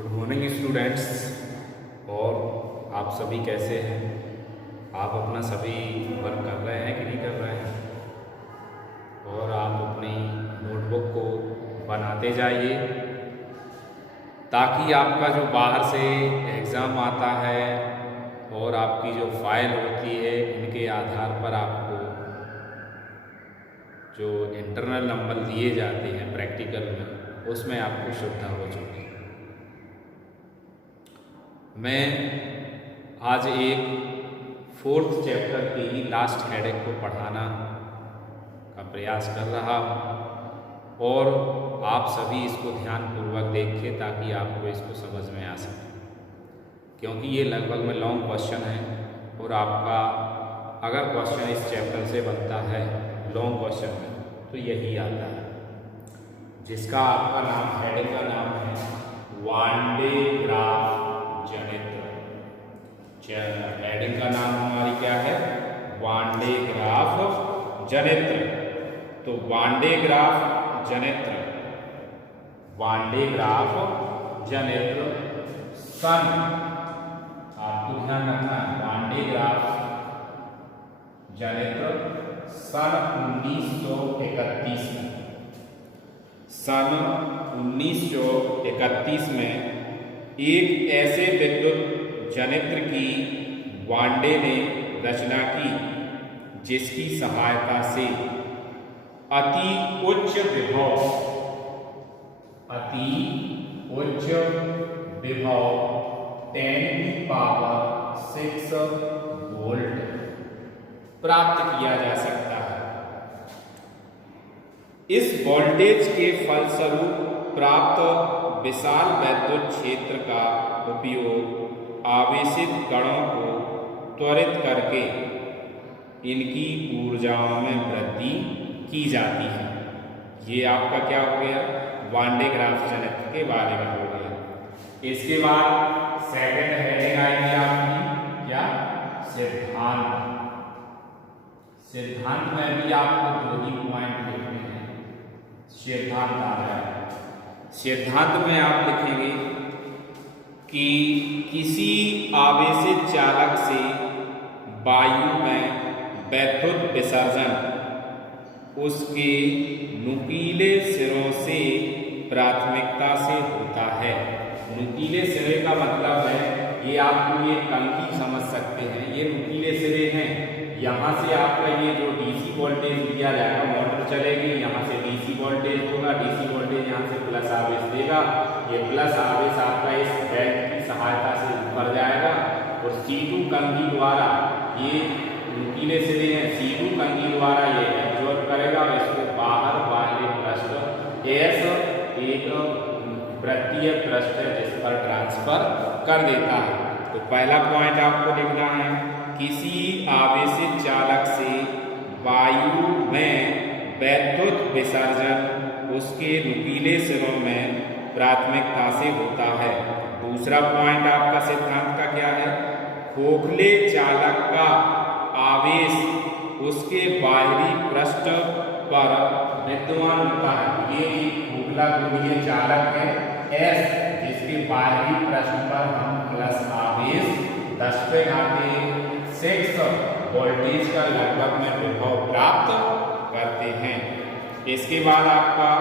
Good morning students. और आप सभी कैसे हैं? आप अपना सभी वर्क कर रहे हैं कि नहीं कर रहे हैं? और आप अपनी नोटबुक को बनाते जाइए ताकि आपका जो बाहर से एग्ज़ाम आता है और आपकी जो फाइल होती है इनके आधार पर आपको जो इंटरनल नंबर दिए जाते हैं प्रैक्टिकल में उसमें आपको सुविधा हो चुकी है। मैं आज एक 4th चैप्टर की ही लास्ट हेडिंग को पढ़ाना का प्रयास कर रहा हूँ और आप सभी इसको ध्यानपूर्वक देखें ताकि आपको इसको समझ में आ सके, क्योंकि ये लगभग में लॉन्ग क्वेश्चन है और आपका अगर क्वेश्चन इस चैप्टर से बनता है लॉन्ग क्वेश्चन में तो यही आता है, जिसका आपका नाम हेडिंग का नाम है वन डे ग्राफ जनित्र। हेडिंग का नाम हमारी क्या है? वन डे ग्राफ जनित्र। तो वन डे ग्राफ जनित्र, वन डे ग्राफ जनित्र सन, आपको ध्यान रखना है, वन डे ग्राफ जनित्र सन 1931 में, सन 1931 में एक ऐसे विद्युत जनित्र की वांडे ने रचना की जिसकी सहायता से अति उच्च विभव 10⁻⁶ वोल्ट प्राप्त किया जा सकता है। इस वोल्टेज के फलस्वरूप प्राप्त विशाल विद्युत क्षेत्र का उपयोग आवेशित कणों को त्वरित करके इनकी ऊर्जाओं में वृद्धि की जाती है। ये आपका क्या हो गया? वन डे ग्राफ जनित्र के बारे में हो गया। इसके बाद सेकंड हेडिंग आएगी आपकी क्या? सिद्धांत। सिद्धांत में भी आपको 2 ही पॉइंट लिखने हैं। सिद्धांत आ रहा है। सिद्धांत में आप लिखेंगे कि किसी आवेशित चालक से वायु में विद्युत विसर्जन उसके नुकीले सिरों से प्राथमिकता से होता है। नुकीले सिरे का मतलब है, ये आपको ये कंघी समझ सकते हैं, ये नुकीले सिरे हैं। यहाँ से आपका ये जो डीसी वोल्टेज दिया जाएगा, मोटर चलेगी, यहाँ से डीसी वोल्टेज होगा, डीसी वोल्टेज यहाँ से प्लस आवेश देगा, ये प्लस आवेश आपका इस बेल्ट की सहायता से ऊपर जाएगा और C2 कंघी द्वारा, ये नुकीले सिरे हैं, C2 कंघी द्वारा ये एब्जॉर्ब करेगा और इसको बाहर वाले पृष्ठ एस एक वृत्तीय पृष्ठ है जिस पर ट्रांसफर कर देता है। तो पहला पॉइंट आपको लिखना है, किसी आवेशित चालक से वायु में विद्युत विसर्जन उसके नुकीले सिरों में प्राथमिकता से होता है। दूसरा पॉइंट आपका सिद्धांत का क्या है? खोखले चालक का आवेश उसके बाहरी पृष्ठ पर विद्यमान होता है। ये खोखला ध्रुवीय चालक है S, जिसके बाहरी पृष्ठ पर हम प्लस आवेश 10⁻⁶ वोल्टेज का लगभग में विभव प्राप्त करते हैं। इसके बाद आपका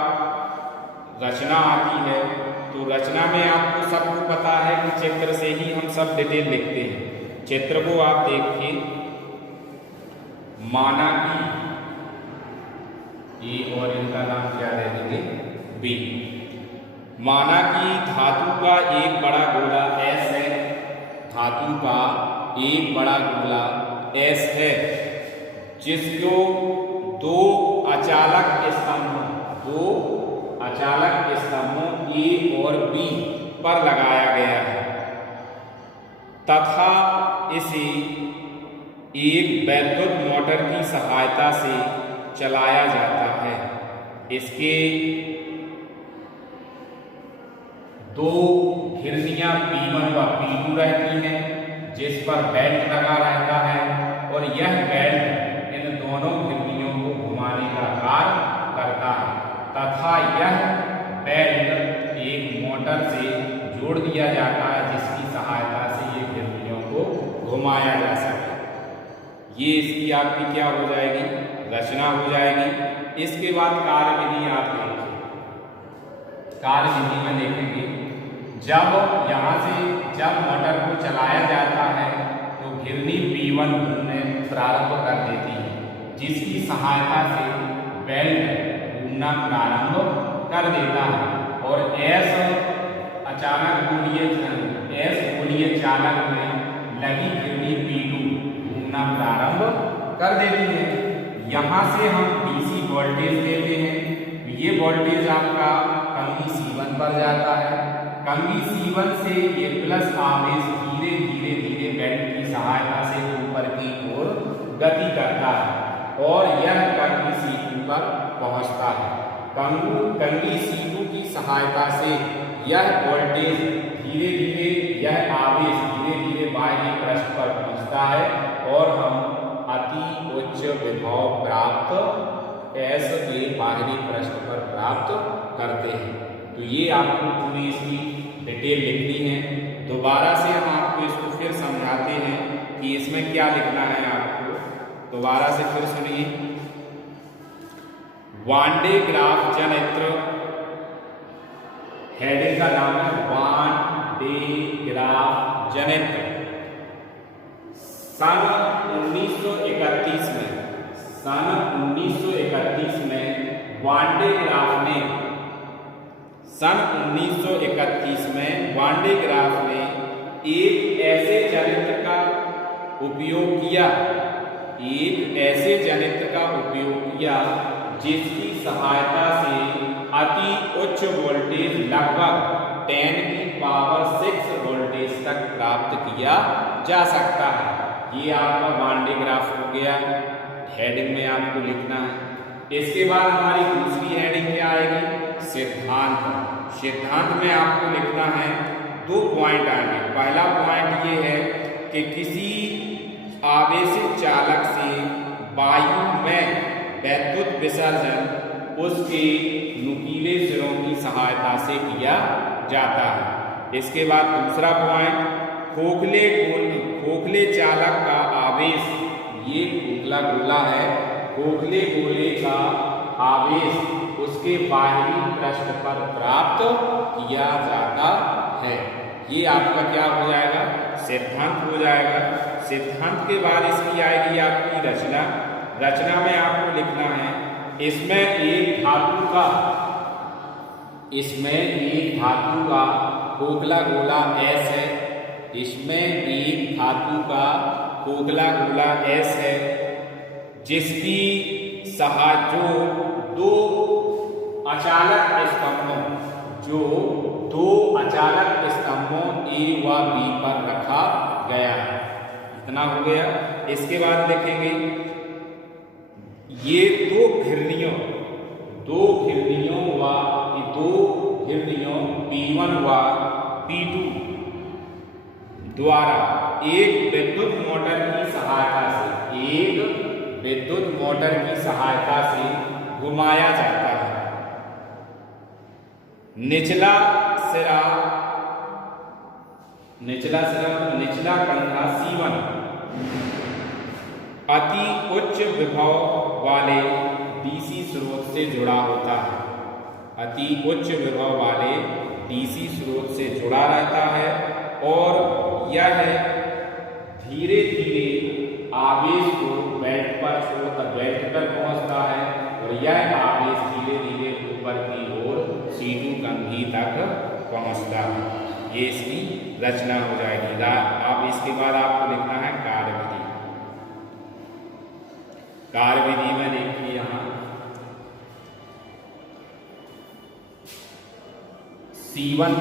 रचना आती है। तो रचना में आपको सबको पता है कि चित्र से ही हम सब डिटेल लिखते हैं। चित्र को आप देखिए, माना कि ए और इनका नाम क्या दे देंगे? बी। माना कि धातु का एक बड़ा गोला S है, धातु का एक बड़ा गोला S है जिसको दो अचालक स्तंभों A और B पर लगाया गया है तथा इसे एक विद्युत मोटर की सहायता से चलाया जाता है। इसके 2 घिरनियां P1 व P2 रहती हैं जिस पर बेल्ट लगा रहता है और यह बेल्ट इन दोनों घिरनियों को घुमाने का कार्य करता है तथा यह बेल्ट एक मोटर से जोड़ दिया इसकी आपकी क्या हो जाएगी, रचना हो जाएगी। इसके बाद कार्यविधि आप देखिए, कार्यविधि में देखेंगे जब यहाँ से जब मोटर को चलाया जाता है तो घिरनी P1 घूमने प्रारंभ कर देती है, जिसकी सहायता से बेल्ट घूमना प्रारंभ कर देता है और एस गोलीय चालक में लगी घिरनी P2 घूमना प्रारंभ कर देती है। यहाँ से हम DC वोल्टेज देते हैं, ये वोल्टेज आपका कंघी C1 पर जाता है। कंघी C1 से ये प्लस आवेश धीरे धीरे धीरे बेल्ट की सहायता से ऊपर की ओर गति करता है और यह कंघी C2 पर पहुंचता है। कंघी C2 की सहायता से यह वोल्टेज धीरे धीरे, यह आवेश धीरे धीरे बाह्य पृष्ठ पर पहुंचता है और हम अति उच्च विभव प्राप्त एस के बाहरी पृष्ठ पर प्राप्त करते हैं। तो ये आपको पूरी इसकी डिटेल लिखनी है। दोबारा से हम आपको इसको फिर समझाते हैं कि इसमें क्या लिखना है आपको। दोबारा से फिर सुनिए। वान डे ग्राफ जनित्र, हेडिंग का नाम है वान डे ग्राफ जनित्र। सन 1931 में वान डे ग्राफ ने एक ऐसे जनित्र का उपयोग किया जिसकी सहायता से अति उच्च वोल्टेज लगभग 10⁻⁶ वोल्टेज तक प्राप्त किया जा सकता है। ये आपका वान डे ग्राफ हो गया, हेडिंग में आपको लिखना है। इसके बाद हमारी दूसरी हेडिंग क्या आएगी, सिद्धांत। सिद्धांत में आपको लिखना है 2 पॉइंट आएंगे। पहला पॉइंट ये है कि किसी आवेशित चालक से वायु में वैद्युत विसर्जन उसके नुकीले सिरों की सहायता से किया जाता है। इसके बाद दूसरा पॉइंट, खोखले चालक का आवेश, ये खोखला गोला है, खोखले गोले का आवेश उसके बाहरी पृष्ठ पर प्राप्त किया जाता है। ये आपका क्या हो जाएगा, सिद्धांत हो जाएगा। सिद्धांत के बाद इसकी आएगी आपकी रचना। रचना में आपको लिखना है इसमें एक धातु का खोखला गोला S है, इसमें एक धातु का खोखला गोला S है, जिसकी जो दो अचालक स्तंभों A व B पर रखा गया है। इतना हो गया। इसके बाद देखेंगे ये दो घिरनियों P1 व P2 द्वारा एक विद्युत मोटर की सहायता से घुमाया जाता है। निचला कंधा C1 अति उच्च विभव वाले DC स्रोत से जुड़ा होता है। अति उच्च विभव वाले DC स्रोत से जुड़ा रहता है और यह धीरे धीरे आवेश को बेल्ट पर छोड़कर बेल्ट पर पहुंचता है और यह आवेश धीरे धीरे ऊपर की ओर C2 कंघी तक पहुंचता है। ये इसकी रचना हो जाएगी। अब इसके बाद आपको लिखना है कार्यविधि। कार्यविधि में देखिए यहाँ C1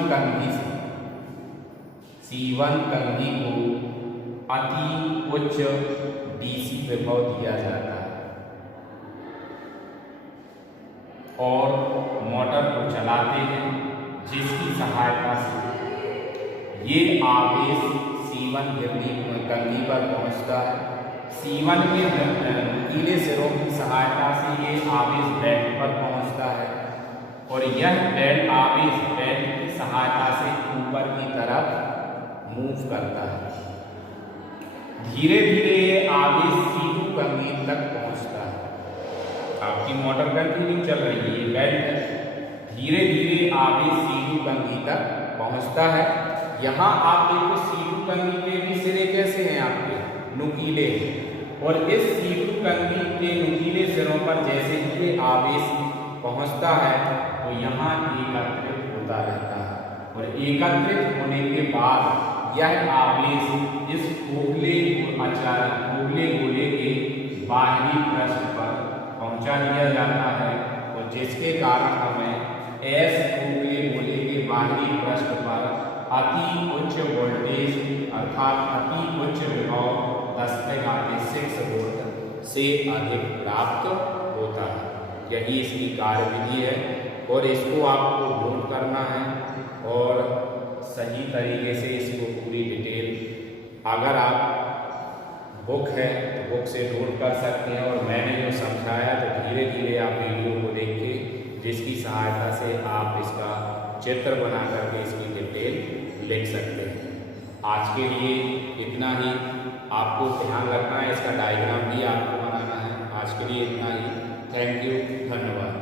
कंघी को अति उच्च DC विभव दिया जाता है और मोटर को चलाते हैं, जिसकी सहायता से ये आवेश C1 कंघी पर पहुंचता है। C1 के नुकीले सिरों की सहायता से ये आवेश बेल्ट पर पहुंचता है और यह आवेश बेल्ट की सहायता से ऊपर की तरफ मूव करता है। धीरे धीरे ये आवेश C2 कंघी तक पहुंचता है। आपकी मोटर कंटिन्यू चल रही है, ये बेल्ट है, धीरे धीरे आवेश सीधु कंघी तक पहुंचता है। यहाँ आप देखो सीधु कंघी के भी सिरे कैसे हैं आपके, नुकीले, और इस सीधु कंघी के नुकीले सिरों पर जैसे ही ये आवेश पहुंचता है तो यहाँ एकत्रित होता रहता है, और एकत्रित होने के बाद यह आवेश इस खोखले गोले के बाहरी पृष्ठ पर पहुंचा दिया जाता है, और जिसके कारण हमें एस खोखले गोले के बाहरी पृष्ठ पर अति उच्च वोल्टेज अर्थात अति उच्च विभव 10⁻⁶ वोल्ट से अधिक प्राप्त होता है। यही इसकी कार्यविधि है, और इसको आपको नोट करना है और सही तरीके से इसको पूरी डिटेल, अगर आप बुक है तो बुक से नोट कर सकते हैं, और मैंने जो समझाया तो धीरे धीरे आप वीडियो को देख के जिसकी सहायता से आप इसका चित्र बना करके इसकी डिटेल लिख सकते हैं। आज के लिए इतना ही, आपको ध्यान रखना है, इसका डायग्राम भी आपको बनाना है। आज के लिए इतना ही, थैंक यू, धन्यवाद।